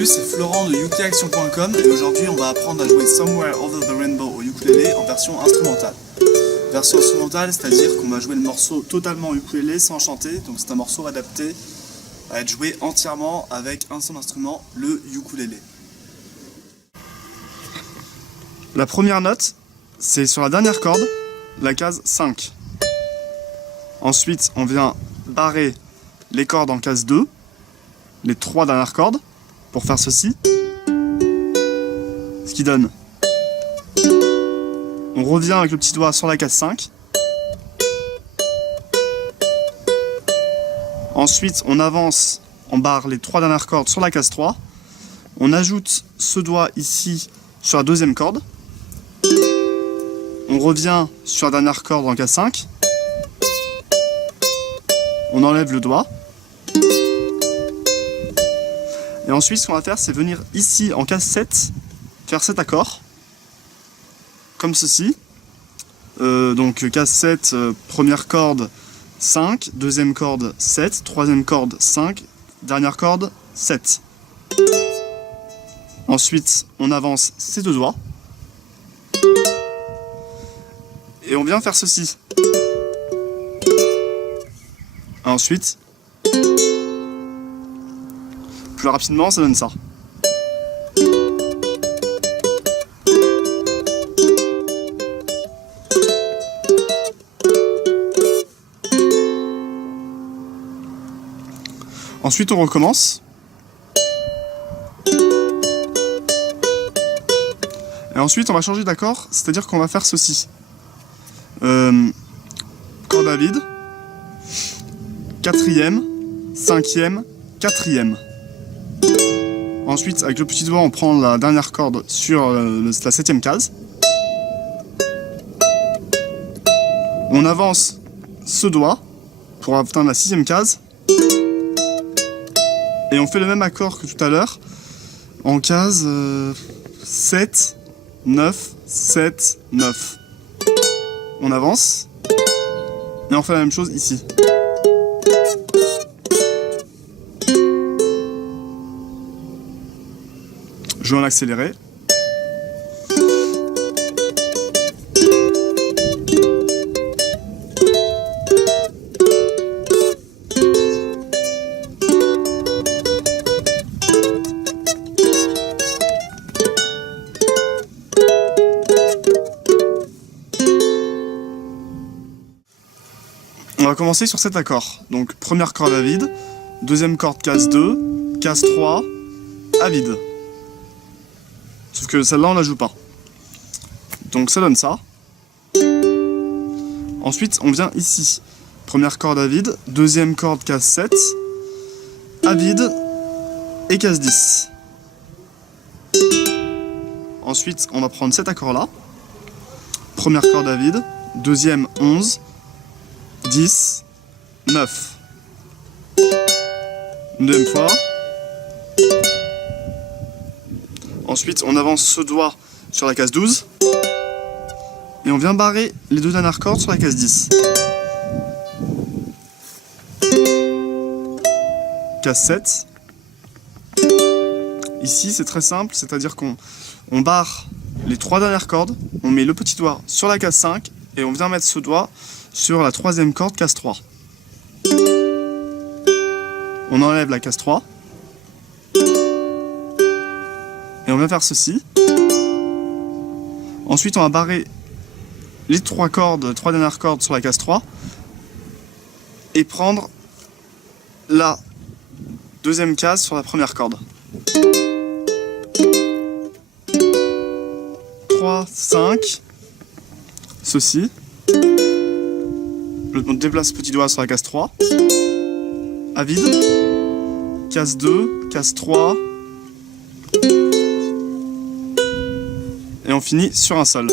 Salut, c'est Florent de ukiaction.com et aujourd'hui on va apprendre à jouer Somewhere Over the Rainbow au ukulélé en version instrumentale. Version instrumentale, c'est-à-dire qu'on va jouer le morceau totalement ukulélé sans chanter, donc c'est un morceau adapté à être joué entièrement avec un seul instrument, le ukulélé. La première note, c'est sur la dernière corde, la case 5. Ensuite, on vient barrer les cordes en case 2, les 3 dernières cordes, pour faire ceci. Ce qui donne. On revient avec le petit doigt sur la case 5. Ensuite, on avance, on barre les 3 dernières cordes sur la case 3. On ajoute ce doigt ici sur la deuxième corde. On revient sur la dernière corde en case 5. On enlève le doigt. Et ensuite, ce qu'on va faire, c'est venir ici en case 7, faire cet accord, comme ceci. Donc case 7, première corde 5, deuxième corde 7, troisième corde 5, dernière corde 7. Ensuite, on avance ces deux doigts. Et on vient faire ceci. Ensuite, plus rapidement, ça donne ça. Ensuite, on recommence. Et ensuite, on va changer d'accord, c'est-à-dire qu'on va faire ceci. Corde à vide, quatrième, cinquième, quatrième. Ensuite, avec le petit doigt, on prend la dernière corde sur la 7e case. On avance ce doigt pour atteindre la 6e case. Et on fait le même accord que tout à l'heure en case 7, 9, 7, 9. On avance. Et on fait la même chose ici. Je vais en accélérer. On va commencer sur cet accord. Donc première corde à vide, deuxième corde case 2, case 3, à vide. Sauf que celle-là, on la joue pas. Donc ça donne ça. Ensuite, on vient ici. Première corde à vide, deuxième corde case 7, à vide et case 10. Ensuite, on va prendre cet accord-là. Première corde à vide, deuxième 11, 10, 9. Une deuxième fois. Ensuite, on avance ce doigt sur la case 12. Et on vient barrer les deux dernières cordes sur la case 10. Case 7. Ici, c'est très simple, c'est-à-dire qu'on barre les 3 dernières cordes, on met le petit doigt sur la case 5 et on vient mettre ce doigt sur la 3e corde, case 3. On enlève la case 3. Et on va faire ceci. Ensuite, on va barrer les 3 dernières cordes sur la case 3 et prendre la deuxième case sur la première corde. 3, 5, ceci. On déplace le petit doigt sur la case 3, à vide, case 2, case 3, et on finit sur un sol.